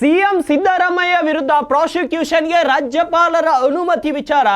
CM Siddaramaiah ವಿರುದ್ಧ ಪ್ರಾಸಿಕ್ಯೂಷನ್ಗೆ ರಾಜ್ಯಪಾಲರ ಅನುಮತಿ ವಿಚಾರ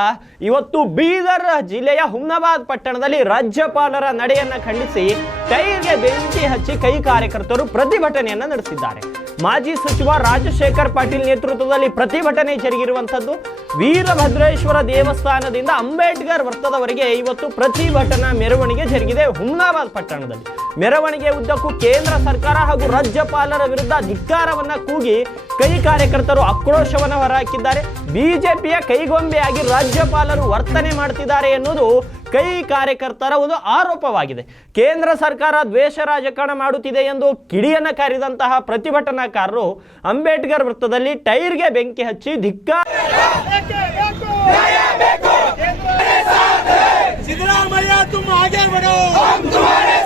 ಇವತ್ತು ಬೀದರ್ ಜಿಲ್ಲೆಯ ಹುಮ್ನಾಬಾದ್ ಪಟ್ಟಣದಲ್ಲಿ ರಾಜ್ಯಪಾಲರ ನಡೆಯನ್ನು ಖಂಡಿಸಿ ಟೈರ್ಗೆ ಬೆಂಕಿ ಹಚ್ಚಿ ಕೈ ಕಾರ್ಯಕರ್ತರು ಪ್ರತಿಭಟನೆಯನ್ನು ನಡೆಸಿದ್ದಾರೆ. ಮಾಜಿ ಸಚಿವ ರಾಜಶೇಖರ್ ಪಾಟೀಲ್ ನೇತೃತ್ವದಲ್ಲಿ ಪ್ರತಿಭಟನೆ ಜರುಗಿರುವಂಥದ್ದು. ವೀರಭದ್ರೇಶ್ವರ ದೇವಸ್ಥಾನದಿಂದ ಅಂಬೇಡ್ಕರ್ ವೃತ್ತದವರೆಗೆ ಇವತ್ತು ಪ್ರತಿಭಟನಾ ಮೆರವಣಿಗೆ ಜರುಗಿದೆ ಹುಮ್ನಾಬಾದ್ ಪಟ್ಟಣದಲ್ಲಿ. ಮೆರವಣಿಗೆ ಉದ್ದಕ್ಕೂ ಕೇಂದ್ರ ಸರ್ಕಾರ ಹಾಗೂ ರಾಜ್ಯಪಾಲರ ವಿರುದ್ಧ ಧಿಕ್ಕಾರವನ್ನ ಕೂಗಿ ಕೈ ಕಾರ್ಯಕರ್ತರು ಆಕ್ರೋಶವನ್ನು ಹೊರಹಾಕಿದ್ದಾರೆ. ಬಿಜೆಪಿಯ ಕೈಗೊಂಬೆಯಾಗಿ ರಾಜ್ಯಪಾಲರು ವರ್ತನೆ ಮಾಡ್ತಿದ್ದಾರೆ ಎನ್ನುವುದು ಕೈ ಕಾರ್ಯಕರ್ತರ ಒಂದು ಆರೋಪವಾಗಿದೆ. ಕೇಂದ್ರ ಸರ್ಕಾರ ದ್ವೇಷ ರಾಜಕಾರಣ ಮಾಡುತ್ತಿದೆ ಎಂದು ಕಿಡಿಯನ್ನು ಕಾರಿದಂತಹ ಪ್ರತಿಭಟನಾಕಾರರು ಅಂಬೇಡ್ಕರ್ ವೃತ್ತದಲ್ಲಿ ಟೈರ್ಗೆ ಬೆಂಕಿ ಹಚ್ಚಿ सिद्धरामैया तुम आगे बढ़ो, हम तुम्हारे